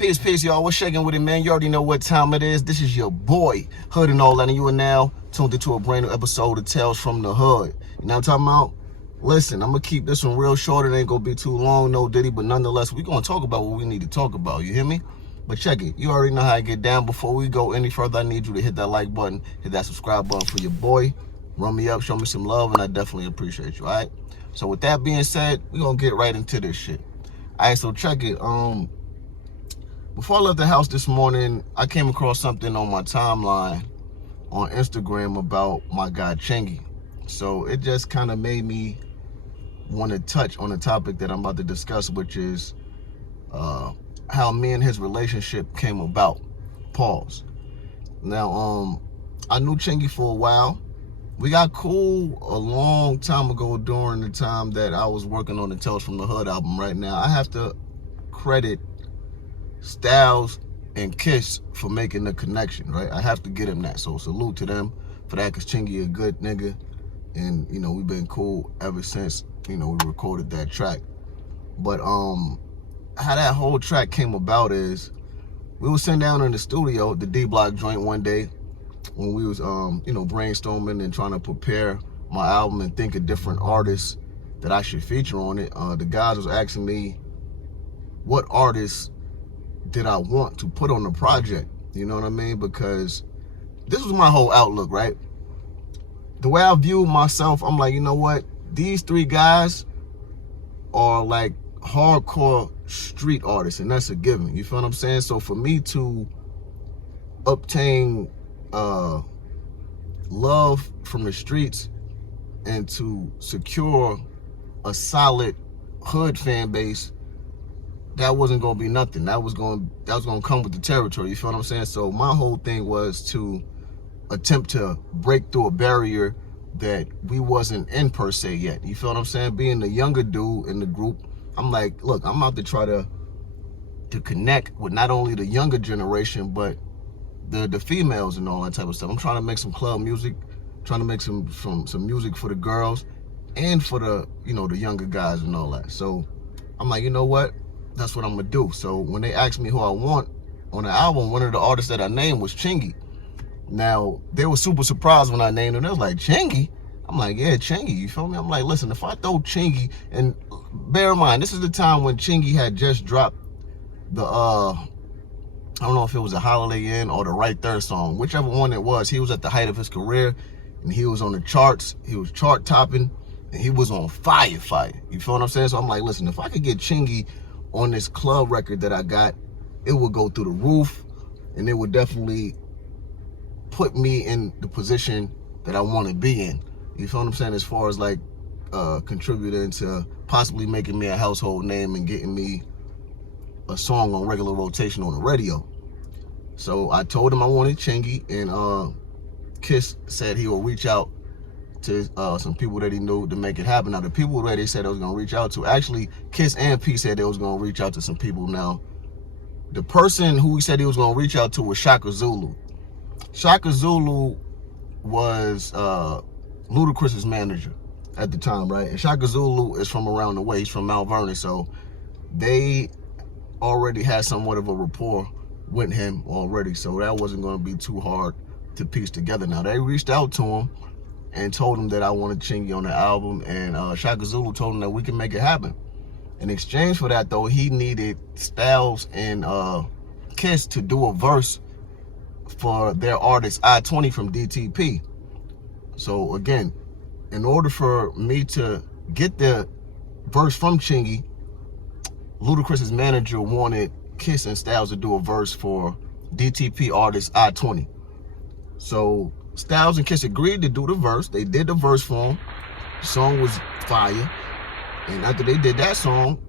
Peace, y'all. What's shaking with it, man? You already know what time it is. This is your boy, Hood and all that, and you are now tuned into a brand new episode of Tales from the Hood. You know what I'm talking about? Listen, I'm going to keep this one real short. It ain't going to be too long, no diddy, but nonetheless, we're going to talk about what we need to talk about. You hear me? But check it. You already know how I get down. Before we go any further, I need you to hit that like button, hit that subscribe button for your boy. Run me up, show me some love, and I definitely appreciate you, all right? So with that being said, we're going to get right into this shit. All right, so check it. Before I left the house this morning, I came across something on my timeline on Instagram about my guy Chingy. So it just kind of made me want to touch on the topic that I'm about to discuss, which is how me and his relationship came about. Pause. Now, I knew Chingy for a while. We got cool a long time ago during the time that I was working on the Tales from the Hood album. Right now, I have to credit Styles and Kiss for making the connection, right? I have to get him that. So salute to them for that, because Chingy a good nigga. And, you know, we've been cool ever since, you know, we recorded that track. But how that whole track came about is we were sitting down in the studio, the D-Block joint, one day when we was, you know, brainstorming and trying to prepare my album and think of different artists that I should feature on it. The guys was asking me what artists did I want to put on the project, you know what I mean? Because this was my whole outlook, right? The way I view myself, I'm like, you know what? These three guys are like hardcore street artists, and that's a given. You feel what I'm saying? So for me to obtain love from the streets and to secure a solid hood fan base, that wasn't gonna be nothing. That was gonna come with the territory. You feel what I'm saying? So my whole thing was to attempt to break through a barrier that we wasn't in per se yet. You feel what I'm saying? Being the younger dude in the group, I'm like, look, I'm out to try to connect with not only the younger generation, but the females and all that type of stuff. I'm trying to make some club music, trying to make some music for the girls and for the, you know, the younger guys and all that. So I'm like, you know what? That's what I'm gonna do. So when they asked me who I want on the album, one of the artists that I named was Chingy. Now, they were super surprised when I named him. They was like, Chingy? I'm like, yeah, Chingy, you feel me? I'm like, listen, if I throw Chingy, and bear in mind, this is the time when Chingy had just dropped the, I don't know if it was a Holiday Inn or the Right There song, whichever one it was. He was at the height of his career, and he was on the charts. He was chart topping, and he was on fire. You feel what I'm saying? So I'm like, listen, if I could get Chingy on this club record that I got, it would go through the roof, and it would definitely put me in the position that I want to be in. You feel what I'm saying? As far as like contributing to possibly making me a household name and getting me a song on regular rotation on the radio. So I told him I wanted Chingy, and Kiss said he will reach out to some people that he knew to make it happen. Now, the people that they said they was going to reach out to, actually, Kiss and P said they was going to reach out to some people. Now, the person who he said he was going to reach out to was Shakaz Zulu. Shakaz Zulu was Ludacris's manager at the time, right? And Shakaz Zulu is from around the way. He's from Mount Vernon, so they already had somewhat of a rapport with him already, so that wasn't going to be too hard to piece together. Now, they reached out to him and told him that I wanted Chingy on the album, and Shakaz Zulu told him that we can make it happen. In exchange for that, though, he needed Styles and Kiss to do a verse for their artist I-20 from DTP. So again, in order for me to get the verse from Chingy, Ludacris's manager wanted Kiss and Styles to do a verse for DTP artist I-20. So Styles and Kiss agreed to do the verse. They did the verse for him. The song was fire. And after they did that song,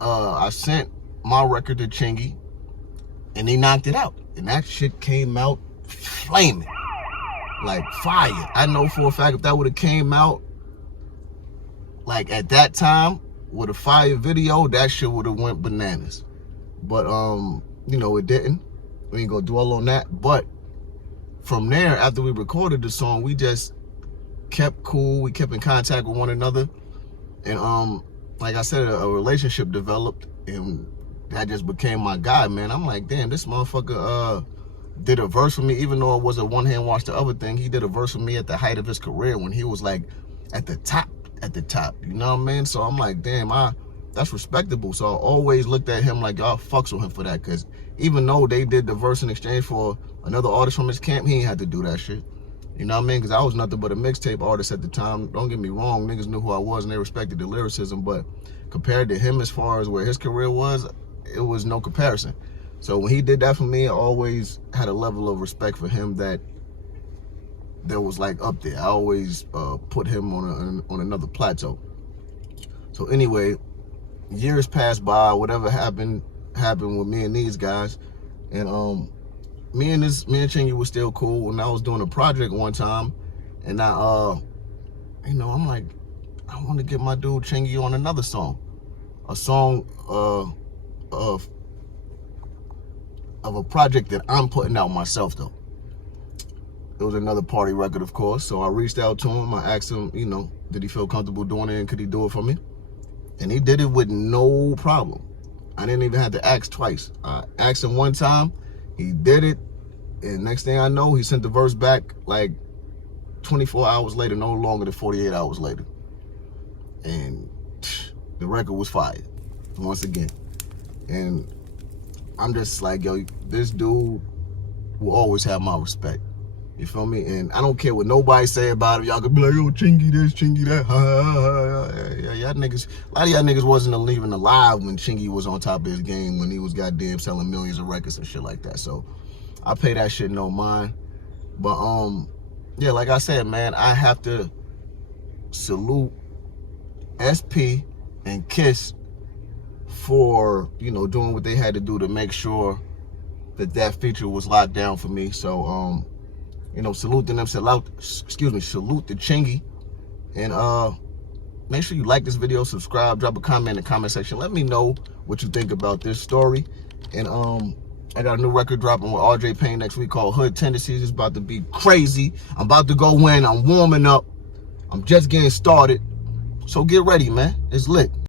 I sent my record to Chingy, and they knocked it out. And that shit came out flaming, like fire. I know for a fact if that would have came out like at that time with a fire video, that shit would have went bananas. But you know, it didn't. We ain't gonna dwell on that. But from there, after we recorded the song, we just kept cool. We kept in contact with one another, and like I said, a relationship developed, and that just became my guy, man. I'm like, damn, this motherfucker did a verse for me, even though it was a one hand wash the other thing. He did a verse for me at the height of his career when he was like at the top, you know what I mean? So I'm like, damn, that's respectable. So I always looked at him like, y'all fucks with him for that, because even though they did the verse in exchange for another artist from his camp, he ain't had to do that shit. You know what I mean? Because I was nothing but a mixtape artist at the time. Don't get me wrong, niggas knew who I was and they respected the lyricism, but compared to him as far as where his career was, it was no comparison. So when he did that for me, I always had a level of respect for him that was like up there. I always put him on another plateau. So anyway, years passed by, whatever happened with me and these guys, and me and Chingy was still cool. And I was doing a project one time, and I'm like, I want to get my dude Chingy on another song, a song of a project that I'm putting out myself though. It was another party record, of course. So I reached out to him. I asked him, did he feel comfortable doing it and could he do it for me? And he did it with no problem. I didn't even have to ask twice. I asked him one time, he did it, and next thing I know, he sent the verse back like 24 hours later, no longer than 48 hours later. And the record was fired once again. And I'm just like, yo, this dude will always have my respect. You feel me? And I don't care what nobody say about him. Y'all could be like, yo, Chingy this, Chingy that. Y'all niggas, a lot of y'all niggas wasn't even alive when Chingy was on top of his game, when he was goddamn selling millions of records and shit like that. So I pay that shit no mind. But yeah, like I said, man, I have to salute SP and Kiss for, doing what they had to do to make sure that feature was locked down for me. So salute to them, salute to Chingy. And make sure you like this video, subscribe, drop a comment in the comment section. Let me know what you think about this story. And I got a new record dropping with RJ Payne next week called Hood Tendencies. It's about to be crazy. I'm about to go in. I'm warming up. I'm just getting started. So get ready, man. It's lit.